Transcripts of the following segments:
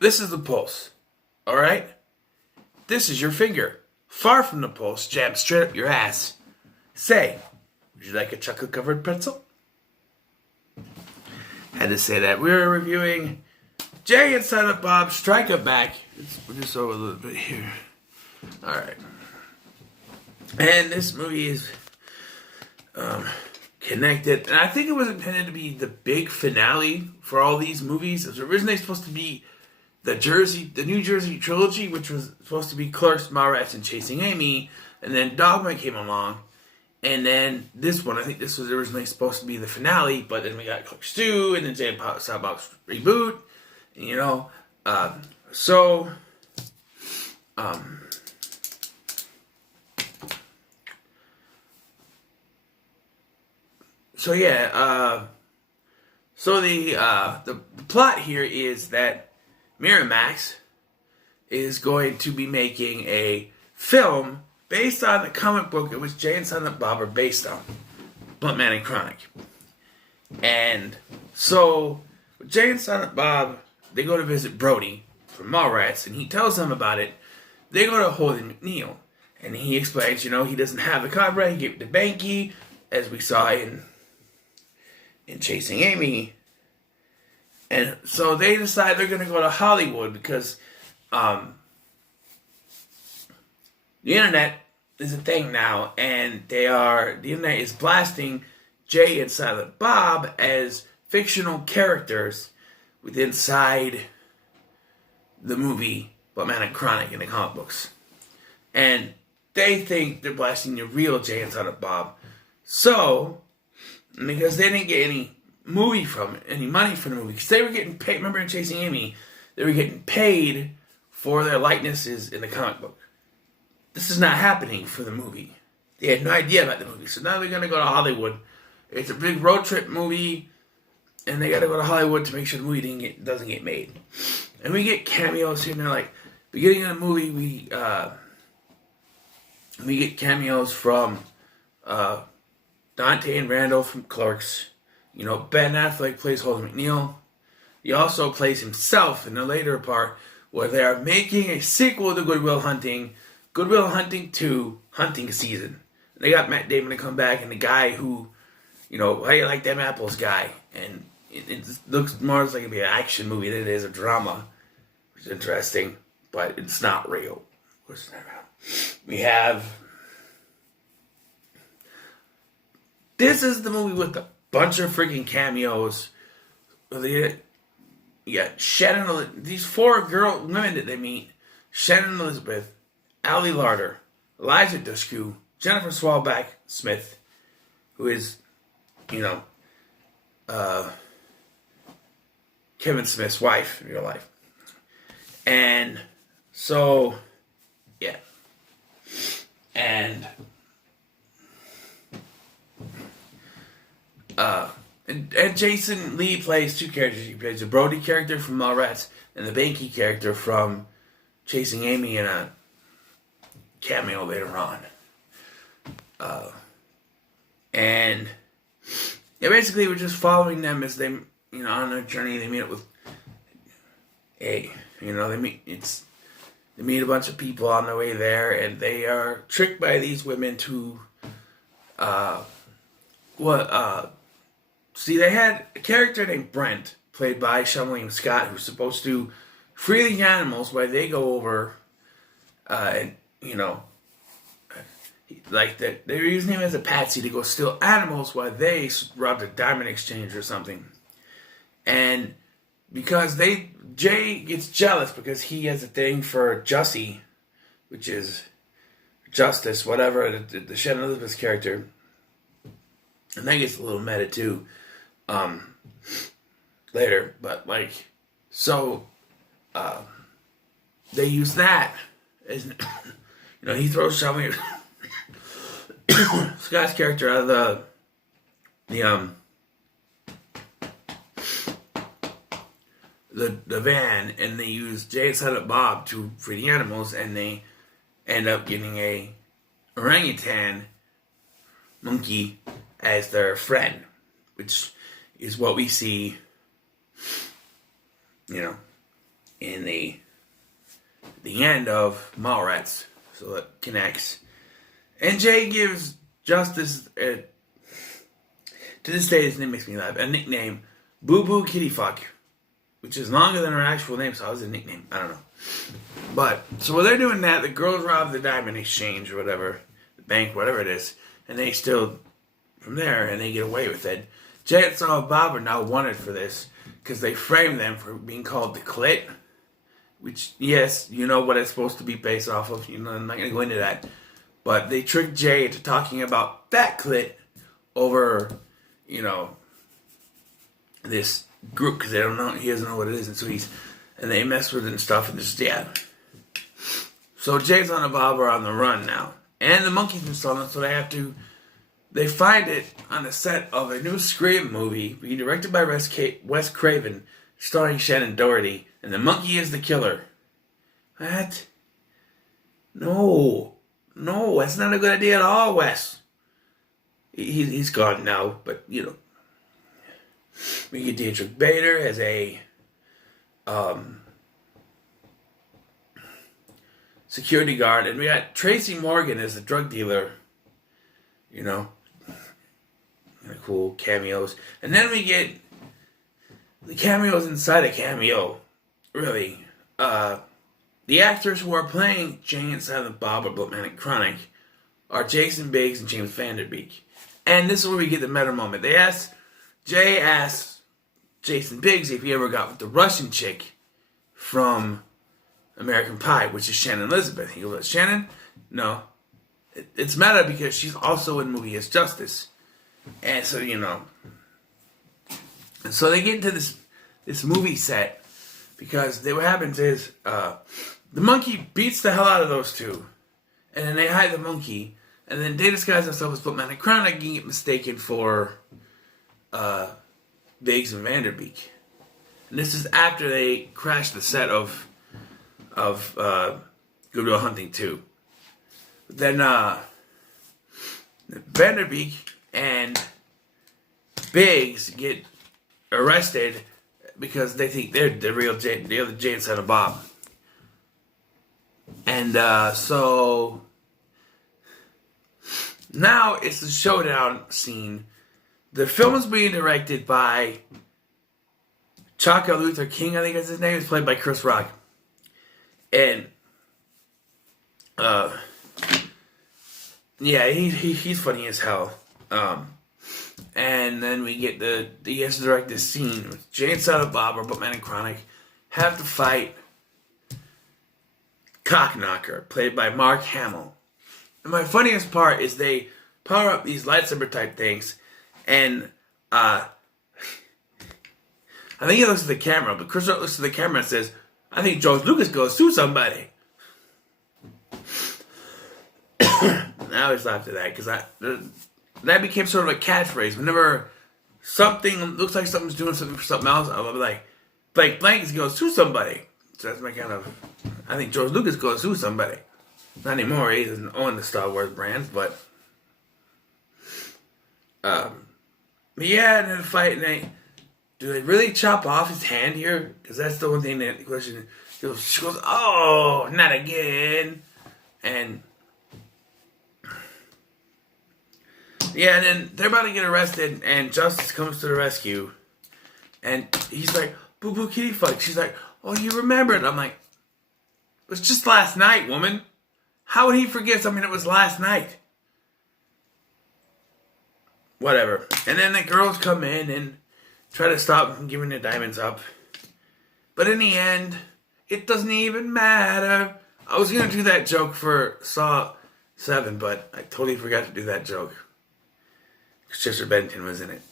This is the pulse. Alright? This is your finger. Far from the pulse, jammed straight up your ass. Say, would you like a chocolate covered pretzel? Had to say that. We're reviewing Jay and Silent Bob Strike It Back. Let's put this over a little bit here. Alright. And this movie is connected. And I think it was intended to be the big finale for all these movies. It was originally supposed to be the New Jersey trilogy, which was supposed to be Clerks, Mallrats, and Chasing Amy. And then Dogma came along. And then this one, I think this was originally supposed to be the finale, but then we got Clerks 2, and then Jay and Silent Bob's reboot. You know, so yeah, so the plot here is that Miramax is going to be making a film based on the comic book in which Jay and Silent Bob are based on, Buntman and Chronic. And so Jay and Silent Bob, they go to visit Brody from Mallrats, and he tells them about it. They go to Holy McNeil, and he explains, you know, he doesn't have the copyright. He gave it to Banky, as we saw in Chasing Amy. And so they decide they're going to go to Hollywood because the internet is a thing now, and the internet is blasting Jay and Silent Bob as fictional characters inside the movie Buntman and Chronic in the comic books. And they think they're blasting the real Jay and Silent Bob. So, because they didn't get any money from the movie, because they were getting paid. Remember in Chasing Amy, they were getting paid for their likenesses in the comic book. This is not happening for the movie. They had no idea about the movie, so now they're going to go to Hollywood. It's a big road trip movie, and they got to go to Hollywood to make sure the movie doesn't get made. And we get cameos here and there, like beginning of the movie, we get cameos from Dante and Randall from Clerks. You know, Ben Affleck plays Holy McNeil. He also plays himself in the later part where they are making a sequel to Good Will Hunting, Good Will Hunting 2, Hunting Season. They got Matt Damon to come back, and the guy who, you know, how you like them apples guy. And it looks more like it'd be an action movie than it is a drama, which is interesting, but it's not real. Of course it's not real. We have... This is the movie with a bunch of freaking cameos. You got Shannon, these four women that they meet: Shannon Elizabeth, Ali Larter, Eliza Dushku, Jennifer Swalback Smith, who is, you know, Kevin Smith's wife in real life. And so, yeah. And Jason Lee plays two characters. He plays the Brody character from Mallrats and the Banky character from Chasing Amy in a cameo later on. And yeah, basically we're just following them as they, you know, on their journey. They meet up with they meet a bunch of people on their way there, and they are tricked by these women to see, they had a character named Brent, played by Sean William Scott, who's supposed to free the animals while they go over, and, you know, like that. They were using him as a patsy to go steal animals while they robbed a diamond exchange or something. And because Jay gets jealous because he has a thing for Jussie, which is Justice, whatever, the Shannon Elizabeth's character. And that gets a little meta too, later. But like, so, they use that as, you know, he throws Shelby Scott's character out of the van, and they use Jay and Silent Bob to free the animals, and they end up getting a orangutan monkey as their friend, which is what we see, you know, in the end of Mallrats, so it connects. And Jay gives Justice, to this day, his name makes me laugh, a nickname, Boo Boo Kitty Fuck, which is longer than her actual name, so it was a nickname. I don't know. But, so while they're doing that, the girls rob the diamond exchange or whatever, the bank, whatever it is, and they still, from there, and they get away with it. Jay and Silent Bob are now wanted for this, because they framed them for being called the Clit, which, yes, you know what it's supposed to be based off of, I'm not going to go into that. But they tricked Jay into talking about that Clit over, this group, because they don't know, he doesn't know what it is, and so and they mess with it and stuff, and just, yeah. So Jay and Silent Bob are on the run now, and the monkey's been stolen, so they find it on the set of a new Scream movie being directed by Wes Craven, starring Shannon Doherty, and the monkey is the killer. What? No, that's not a good idea at all, Wes. He's gone now, but, we get Dietrich Bader as a security guard, and we got Tracy Morgan as the drug dealer. Kind of cool cameos. And then we get the cameos inside a cameo, really. The actors who are playing Jay and Silent Bob or Bloodmanic Chronic are Jason Biggs and James Van Der Beek. And this is where we get the meta moment. Jay asks Jason Biggs if he ever got with the Russian chick from American Pie, which is Shannon Elizabeth. He goes, Shannon? No. It's meta because she's also in the movie as Justice. And so, And so they get into this movie set because what happens is the monkey beats the hell out of those two. And then they hide the monkey. And then they disguise themselves as Bloodmanic Chronic and get mistaken for Biggs and Van Der Beek. And this is after they crash the set of Good Will Hunting 2. Then Van Der Beek and Biggs get arrested because they think they're the real Jay, the other Jay and Silent Bob. And so now it's the showdown scene. The film is being directed by Chaka Luther King, I think is his name. It's played by Chris Rock. And yeah, he's funny as hell. And then we get he has to direct this scene with Jay and Silent Bob or Bloodmanic Chronic have to fight Cockknocker, played by Mark Hamill. And my funniest part is they power up these lightsaber type things, and I think he looks at the camera, but Chris Rock looks at the camera and says, I think George Lucas goes sue somebody. I always laughed at that because that became sort of a catchphrase. Whenever something looks like something's doing something for something else, I'll be like, blank is going to sue somebody. So that's my kind of, I think George Lucas goes sue somebody. Not anymore, he doesn't own the Star Wars brands, but yeah, and then the fight, and do they really chop off his hand here? Because that's the one thing that the question, she goes, oh, not again. And yeah, and then they're about to get arrested, and Justice comes to the rescue, and he's like, Boo Boo Kitty Fuck. She's like, oh, you remembered. I'm like, it was just last night, woman. How would he forget something that was last night? Whatever. And then the girls come in and try to stop him from giving the diamonds up. But in the end, it doesn't even matter. I was going to do that joke for Saw 7, but I totally forgot to do that joke. Because Chester Bennington was in it.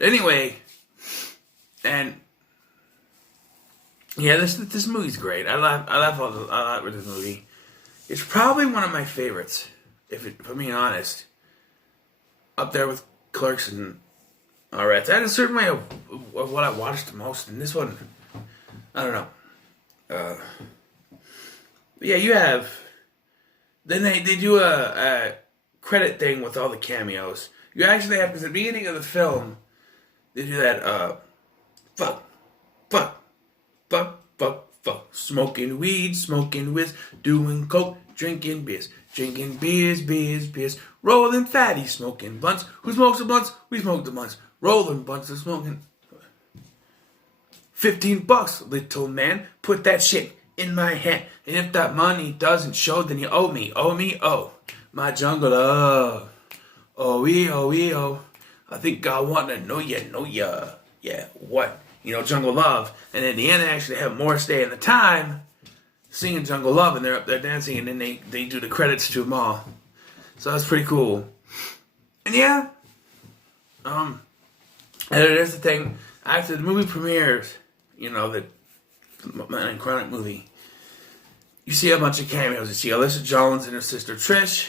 Anyway, and yeah, this movie's great. I laugh a lot with this movie. It's probably one of my favorites, if I'm being honest. Up there with Clerks and Rats. That is certainly of what I watched the most. And this one, I don't know. Yeah, you have. Then they do a credit thing with all the cameos. You actually have, because at the beginning of the film, they do that, fuck, fuck, fuck, fuck. Smoking weed, smoking whiz, doing coke, drinking beers. Drinking beers, beers, beers. Rolling fatty, smoking blunts. Who smokes the blunts? We smoke the blunts. Rolling blunts of smoking. $15, little man. Put that shit in my hand. And if that money doesn't show, then you owe me. Owe me, oh. My jungle love. Oh. I think I wanna know ya. Yeah, what? Jungle Love. And in the end, they actually have Morris Day and the Time singing Jungle Love, and they're up there dancing, and then they do the credits to them all. So that's pretty cool. And yeah, and there's the thing, after the movie premieres, the Man Chronic movie, you see a bunch of cameos. You see Alyssa Jones and her sister Trish.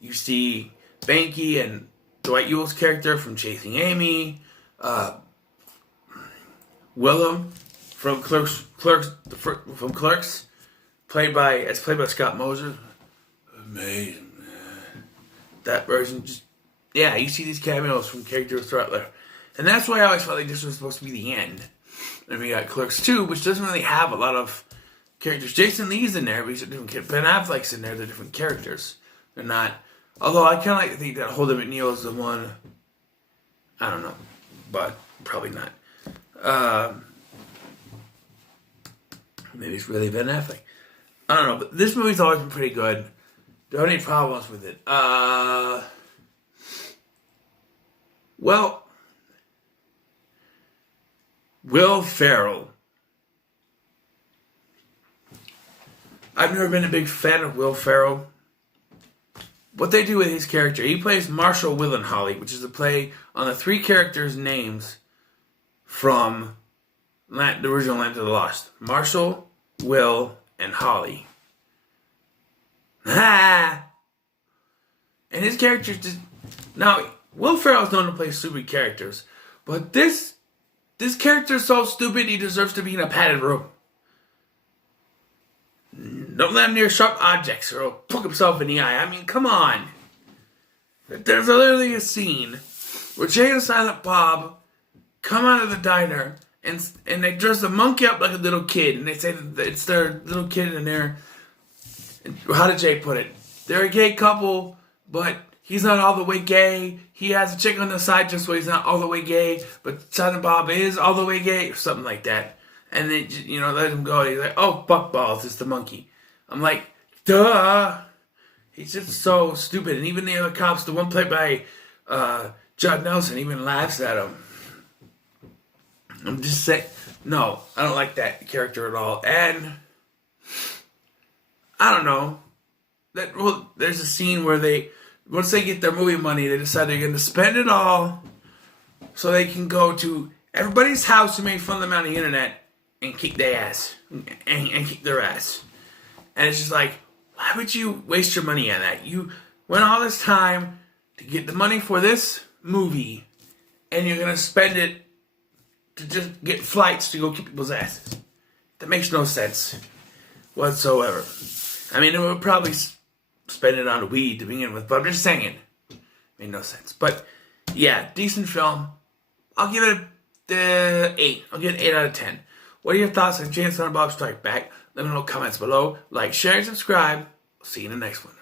You see Banky and Dwight Yule's character from Chasing Amy. Willem from Clerks, played by Scott Moser. Amazing, man. That version you see these cameos from characters throughout there. And that's why I always felt like this was supposed to be the end. And we got Clerks 2, which doesn't really have a lot of characters. Jason Lee's in there, but he's a different character. Ben Affleck's in there, they're different characters. They're not, although I kind of think that Holden McNeil is the one, I don't know, but probably not. Maybe it's really Ben Affleck. I don't know, but this movie's always been pretty good. Don't have any problems with it. Well, Will Ferrell. I've never been a big fan of Will Ferrell. What they do with his character, he plays Marshall Willenholly, which is a play on the three characters' names from the original Land of the Lost. Marshall, Will, and Holly. And his characters just... Now, Will Ferrell's known to play stupid characters, but this character is so stupid he deserves to be in a padded room. Don't let him near sharp objects or he'll poke himself in the eye. I mean, come on. There's literally a scene where Jay and Silent Bob come out of the diner and they dress the monkey up like a little kid, and they say that it's their little kid, and how did Jay put it? They're a gay couple, but he's not all the way gay. He has a chick on the side just so he's not all the way gay, but Silent Bob is all the way gay, or something like that. And they, let him go. He's like, oh, fuck balls, it's the monkey. I'm like, duh. He's just so stupid. And even the other cops, the one played by Judd Nelson, even laughs at him. I'm just saying, no, I don't like that character at all. And I don't know. There's a scene where once they get their movie money, they decide they're going to spend it all so they can go to everybody's house who made fun of them on the internet and kick their ass. And kick their ass. And it's just like, why would you waste your money on that? You went all this time to get the money for this movie, and you're going to spend it to just get flights to go kick people's asses. That makes no sense whatsoever. I mean, it would probably spend it on weed to begin with, but I'm just saying. Made no sense. But, yeah, decent film. I'll give it an 8. I'll give it an 8 out of 10. What are your thoughts on Jay and Silent Bob Strike Back? Let me know in the comments below. Like, share, and subscribe. I'll see you in the next one.